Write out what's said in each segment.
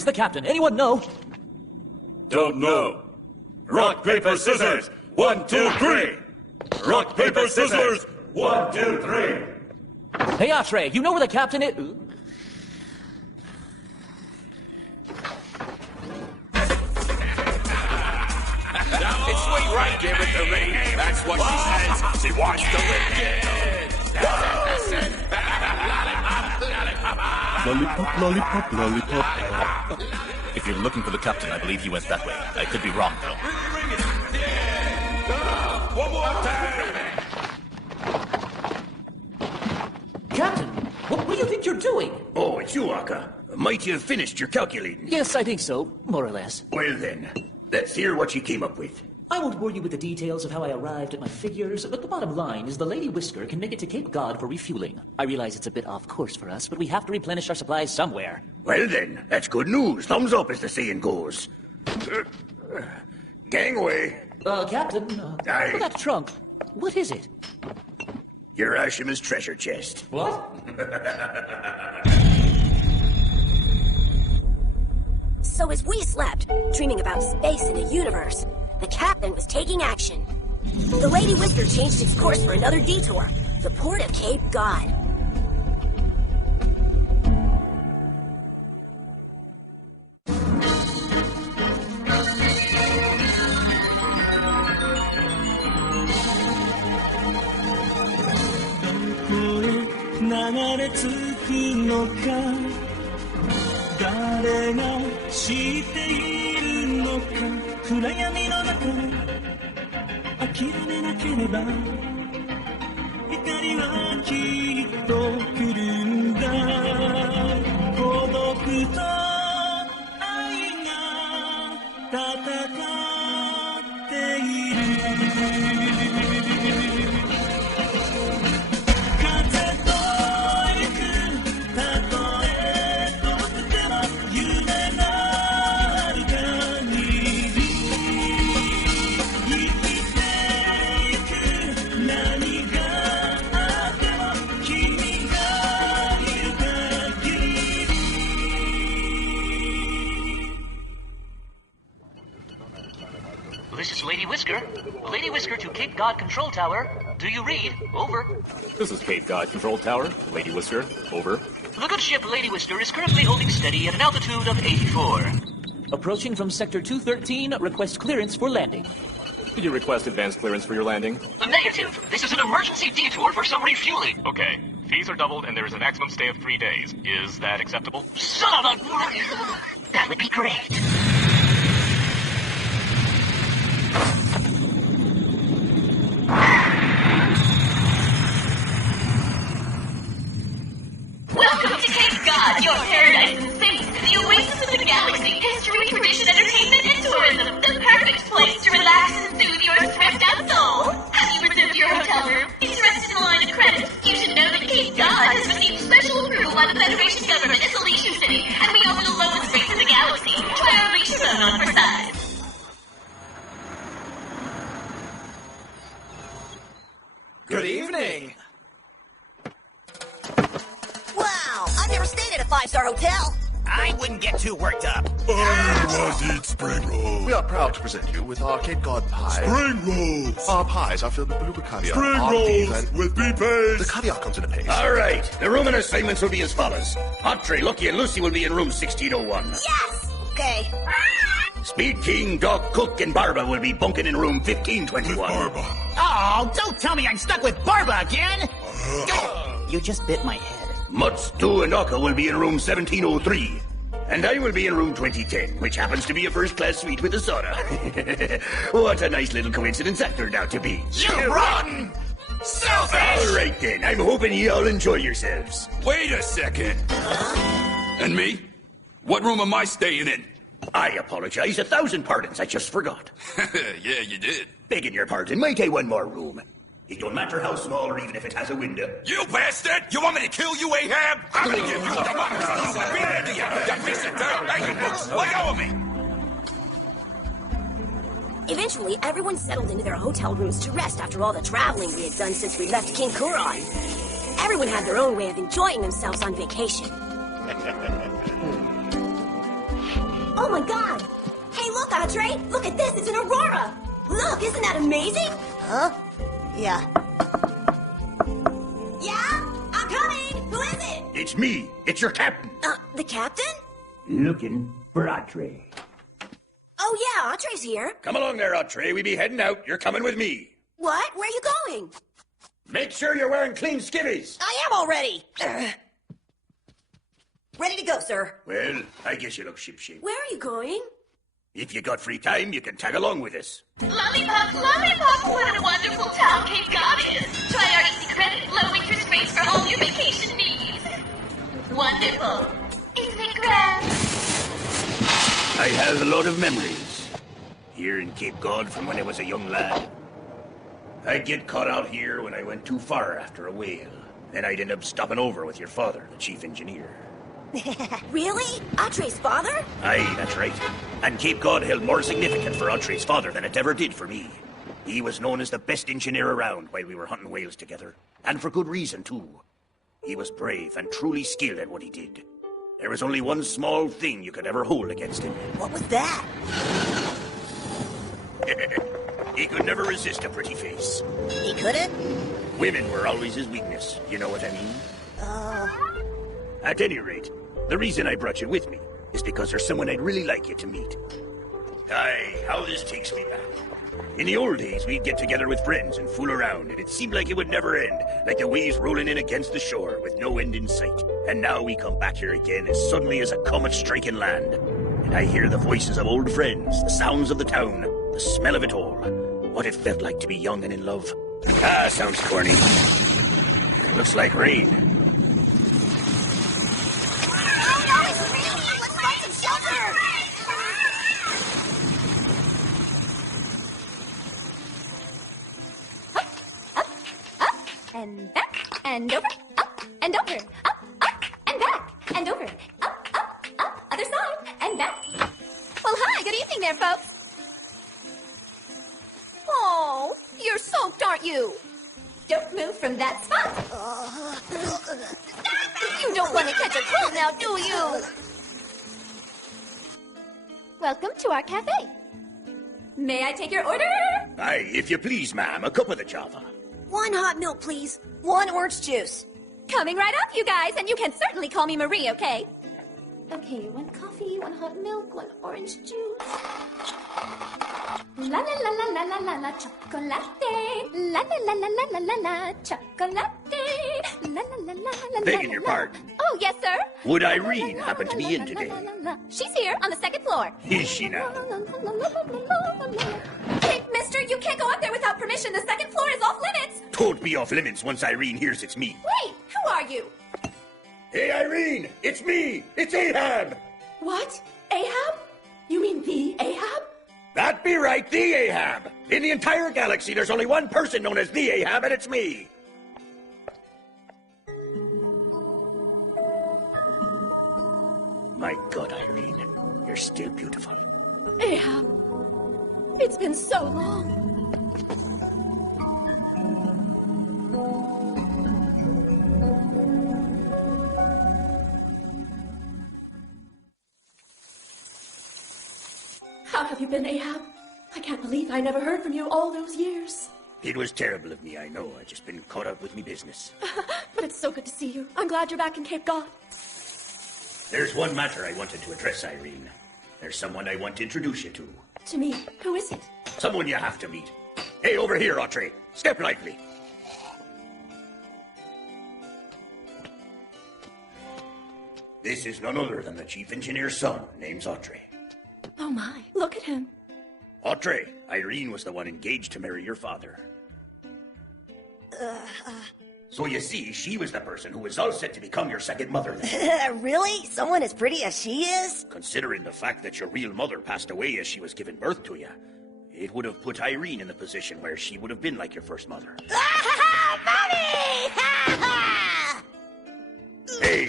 Where's the captain? Anyone know? Don't know. Rock, paper, scissors. 1, 2, 3. Rock, paper, scissors. 1, 2, 3. Hey, Atre, you know where the captain is? It's sweet right, give it to me. That's what she says. She wants to live it. Lollipop, lollipop, lollipop. If you're looking for the captain, I believe he went that way. I could be wrong, though. One more time. Captain, what do you think you're doing? Oh, it's you, Aka. Might you have finished your calculating? Yes, I think so, more or less. Well then, let's hear what you came up with. I won't bore you with the details of how I arrived at my figures, but the bottom line is the Lady Whisker can make it to Cape God for refueling. I realize it's a bit off course for us, but we have to replenish our supplies somewhere. Well then, that's good news. Thumbs up, as the saying goes. Gangway. Captain, Aye. for that trunk, what is it? Urashima's treasure chest. What? So as we slept, dreaming about space and a universe, the captain was taking action. The Lady Whisker changed its course for another detour, the port of Cape God. This is Lady Whisker. Lady Whisker to Cape God Control Tower. Do you read? Over. This is Cape God Control Tower. Lady Whisker, over. The good ship Lady Whisker is currently holding steady at an altitude of 84. Approaching from Sector 213, request clearance for landing. Did you request advance clearance for your landing? Negative. This is an emergency detour for some refueling. Okay. Fees are doubled and there is a maximum stay of 3 days. Is that acceptable? Son of a... That would be great. Welcome to Cape God, your paradise in space, the oasis of the galaxy, history, tradition, entertainment, and tourism. The perfect place to relax and soothe your stressed out soul. Have you reserved your hotel room? Interested in a line of credit? You should know that Cape God has received special approval by the Federation government as a leisure city, and we offer the lowest rates in the galaxy. Try our leisure zone on for size. Good evening. Wow, I've never stayed at a 5-star hotel. I wouldn't get too worked up. I want to eat spring rolls. We are proud to present you with our Cape God pie. Spring rolls. Our pies are filled with beluga caviar. Spring rolls with beef paste. The caviar comes in a paste. All right, the room and assignments will be as follows. Andre, Lucky, and Lucy will be in room 1601. Yes! Okay. Speed King, Doc, Cook, and Barba will be bunking in room 1521. Barba. Oh, don't tell me I'm stuck with Barba again! You just bit my head. Mud, Stu, and Aka will be in room 1703. And I will be in room 2010, which happens to be a first-class suite with a sauna. What a nice little coincidence that turned out to be. You rotten! Selfish! All right, then. I'm hoping you all enjoy yourselves. Wait a second. And me? What room am I staying in? I apologize 1,000 pardons. I just forgot. Yeah, you did. Begging your pardon, might I one more room? It don't matter how small or even if it has a window. You bastard! You want me to kill you, Ahab? I'm gonna give you the money. Be ready, you piece of dirt. Hey, folks, let go of me. Eventually, everyone settled into their hotel rooms to rest after all the traveling we had done since we left King Kuron. Everyone had their own way of enjoying themselves on vacation. Oh my god! Hey, look, Audrey! Look at this, it's an aurora! Look, isn't that amazing? Huh? Yeah. Yeah? I'm coming! Who is it? It's me. It's your captain. The captain? Looking for Audrey. Oh yeah, Audrey's here. Come along there, Audrey. We be heading out. You're coming with me. What? Where are you going? Make sure you're wearing clean skivvies. I am already. Ready to go, sir. Well, I guess you look shipshape. Where are you going? If you got free time, you can tag along with us. Lollipop, lollipop, what a wonderful town Cape Cod is. Try our easy credit, low interest rates for all your vacation needs. Wonderful. Isn't it grand? I have a lot of memories here in Cape Cod from when I was a young lad. I'd get caught out here when I went too far after a whale. Then I'd end up stopping over with your father, the chief engineer. Really? Audrey's father? Aye, that's right. And Cape Cod held more significance for Audrey's father than it ever did for me. He was known as the best engineer around while we were hunting whales together. And for good reason, too. He was brave and truly skilled at what he did. There was only one small thing you could ever hold against him. What was that? He could never resist a pretty face. He couldn't? Women were always his weakness. You know what I mean? At any rate, the reason I brought you with me is because there's someone I'd really like you to meet. Aye, how this takes me back. In the old days, we'd get together with friends and fool around, and it seemed like it would never end, like the waves rolling in against the shore with no end in sight. And now we come back here again as suddenly as a comet striking land. And I hear the voices of old friends, the sounds of the town, the smell of it all. What it felt like to be young and in love. Ah, sounds corny. Looks like rain. Oh no, it's raining! Let's find some shelter! And back, and over, up, and over, up, and back, and over, up, other side, and back. Well, hi, good evening there, folks. Oh, you're soaked, aren't you? Don't move from that spot. You don't want to catch a cold now, do you? Welcome to our cafe. May I take your order? Aye, if you please, ma'am, a cup of the Java. One hot milk, please. One orange juice. Coming right up, you guys, and you can certainly call me Marie, okay? Okay, one coffee, one hot milk, one orange juice. La la la la la la la la chocolate. La la la la la la la la chocolate. La la la la la. Begging your pardon. Oh, yes, sir. Would Irene happen to be in today? She's here on the second floor. Is she now? Hey, mister, you can't go up there without permission. The second floor is off limits. Don't be off limits once Irene hears it's me. Wait, who are you? Hey, Irene! It's me! It's Ahab! What? Ahab? You mean the Ahab? That be right, the Ahab! In the entire galaxy, there's only one person known as the Ahab, and it's me! My God, Irene, you're still beautiful. Ahab, it's been so long. How have you been, Ahab? I can't believe I never heard from you all those years. It was terrible of me, I know. I just been caught up with me business. But it's so good to see you. I'm glad you're back in Cape Cod. There's one matter I wanted to address, Irene. There's someone I want to introduce you to. To me? Who is it? Someone you have to meet. Hey, over here, Audrey. Step lively. This is none other than the chief engineer's son, name's Audrey. Oh my, look at him. Audrey, Irene was the one engaged to marry your father. So you see, she was the person who was all set to become your second mother then. Really? Someone as pretty as she is? Considering the fact that your real mother passed away as she was giving birth to you, it would have put Irene in the position where she would have been like your first mother. Mommy! Hey!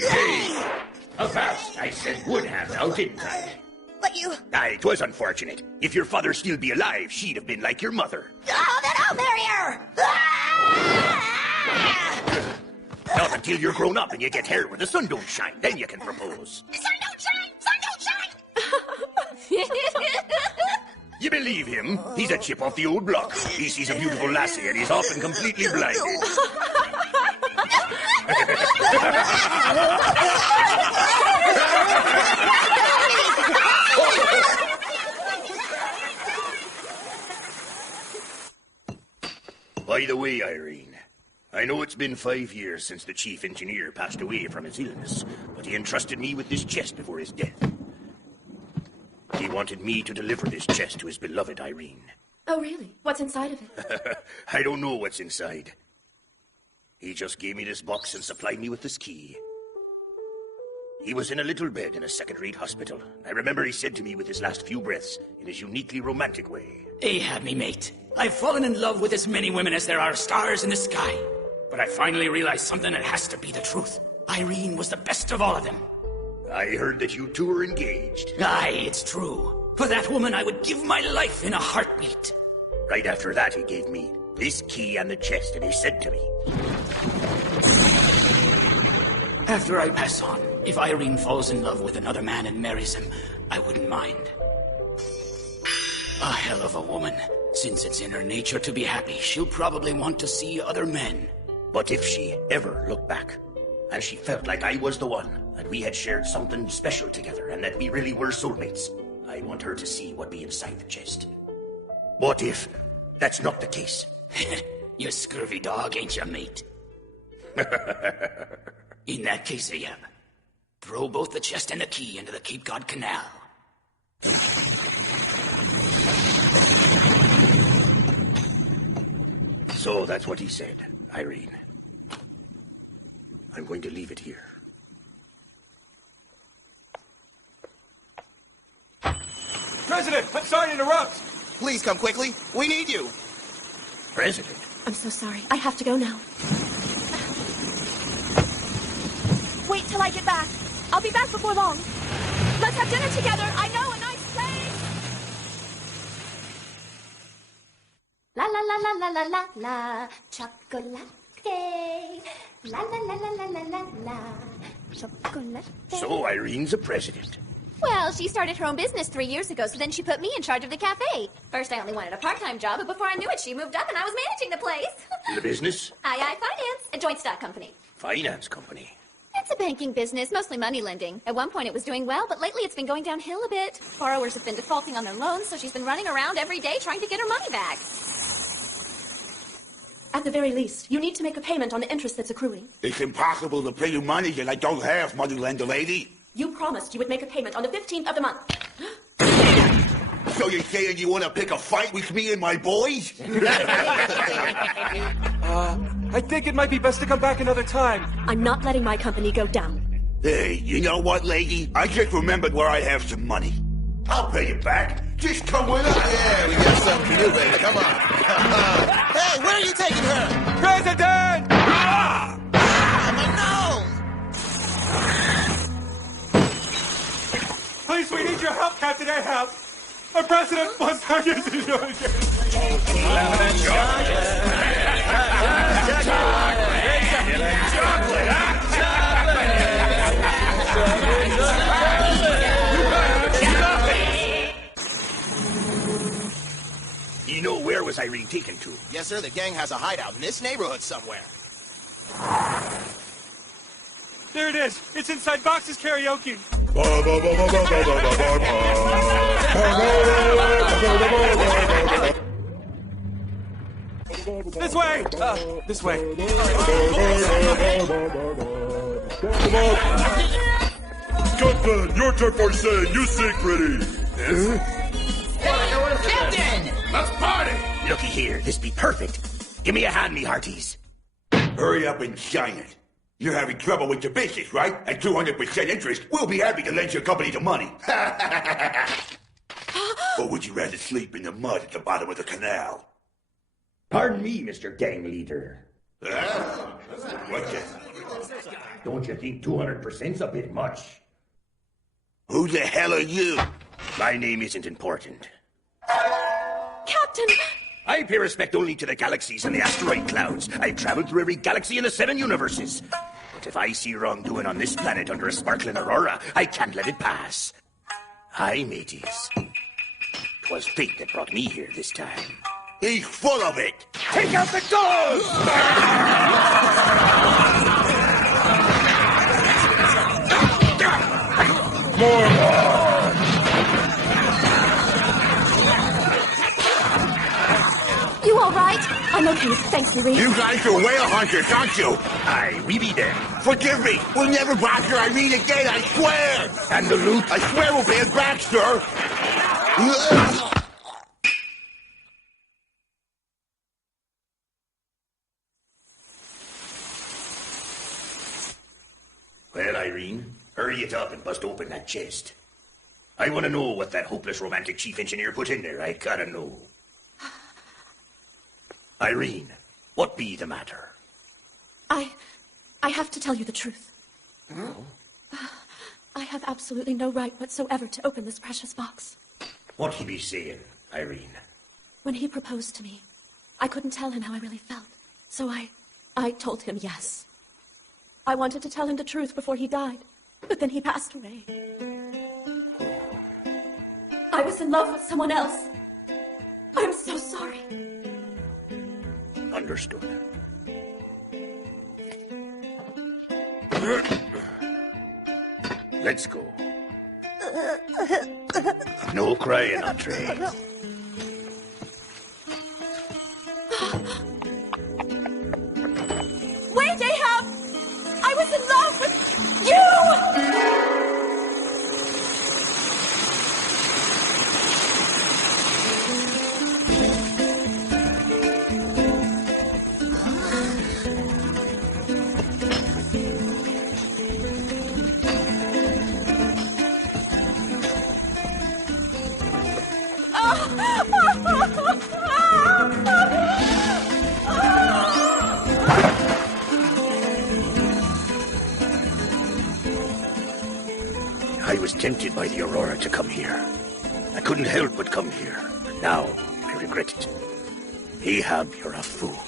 How fast? I said would have now, didn't I? But you... Aye, 'twas unfortunate. If your father still be alive, she'd have been like your mother. Oh, then I'll marry her! Not until you're grown up and you get hair where the sun don't shine. Then you can propose. Sun don't shine! Sun don't shine! You believe him? He's a chip off the old block. He sees a beautiful lassie and he's often completely blinded. By the way, Irene, I know it's been 5 years since the chief engineer passed away from his illness, but he entrusted me with this chest before his death. He wanted me to deliver this chest to his beloved Irene. Oh, really? What's inside of it? I don't know what's inside. He just gave me this box and supplied me with this key. He was in a little bed in a second-rate hospital. I remember he said to me with his last few breaths, in his uniquely romantic way. Ahab, me mate. I've fallen in love with as many women as there are stars in the sky. But I finally realized something that has to be the truth. Irene was the best of all of them. I heard that you two were engaged. Aye, it's true. For that woman, I would give my life in a heartbeat. Right after that, he gave me this key and the chest, and he said to me... After I pass on, if Irene falls in love with another man and marries him, I wouldn't mind. A hell of a woman. Since it's in her nature to be happy, she'll probably want to see other men. But if she ever looked back, and she felt like I was the one, that we had shared something special together, and that we really were soulmates, I want her to see what be inside the chest. What if that's not the case? You scurvy dog, ain't you, mate? In that case, Ahab, throw both the chest and the key into the Cape Cod Canal. So that's what he said, Irene. I'm going to leave it here. President, I'm sorry to interrupt. Please come quickly. We need you. President? I'm so sorry. I have to go now. Wait till I get back. I'll be back before long. Let's have dinner together. I know a nice place. La la la la la la la la. Chocolate. La la la la la la la la. Chocolate. So Irene's a president. Well, she started her own business 3 years ago, so then she put me in charge of the cafe. First, I only wanted a part-time job, but before I knew it, she moved up and I was managing the place. The business? Aye, Finance, a joint stock company. Finance company. It's a banking business, mostly money lending. At one point, it was doing well, but lately it's been going downhill a bit. Borrowers have been defaulting on their loans, so she's been running around every day trying to get her money back. At the very least, you need to make a payment on the interest that's accruing. It's impossible to pay you money that I don't have, money lender lady. You promised you would make a payment on the 15th of the month. So you're saying you want to pick a fight with me and my boys? I think it might be best to come back another time. I'm not letting my company go down. Hey, you know what, lady? I just remembered where I have some money. I'll pay you back. Just come with us. Yeah, we got something for you, baby. Come on. Hey, where are you taking her? President! My nose! Please, we need your help, Captain Ahab. Our president wants our You know, where was Irene taken to? Yes, sir. The gang has a hideout in this neighborhood somewhere. There it is. It's inside Box's karaoke. This way! This way. Captain, your turn for saying you sing pretty. Captain! Let's party! Looky here, this be perfect. Give me a hand, me hearties. Hurry up and sign it. You're having trouble with your business, right? At 200% interest, we'll be happy to lend your company the money. Or would you rather sleep in the mud at the bottom of the canal? Pardon me, Mr. Gang Leader. What the? Don't you think 200%'s a bit much? Who the hell are you? My name isn't important. Captain! I pay respect only to the galaxies and the asteroid clouds. I've traveled through every galaxy in the 7 universes. But if I see wrongdoing on this planet under a sparkling aurora, I can't let it pass. Aye, mateys. 'Twas fate that brought me here this time. He's full of it! Take out the doors! You all right? I'm okay, thanks, Irene. You guys are whale hunters, aren't you? Aye, we be them. Forgive me. We'll never bother Irene again, I swear. And the loot? I swear we'll pay it back, sir. Well, Irene, hurry it up and bust open that chest. I want to know what that hopeless romantic chief engineer put in there. I gotta know. Irene, what be the matter? I have to tell you the truth. Oh? I have absolutely no right whatsoever to open this precious box. What he be saying, Irene? When he proposed to me, I couldn't tell him how I really felt. So I told him yes. I wanted to tell him the truth before he died, but then he passed away. I was in love with someone else. I'm so sorry. Understood. Let's go. No crying, Andre. Wait, Ahab! I was in love with you! I was tempted by the Aurora to come here. I couldn't help but come here. Now, I regret it. Ahab, you're a fool.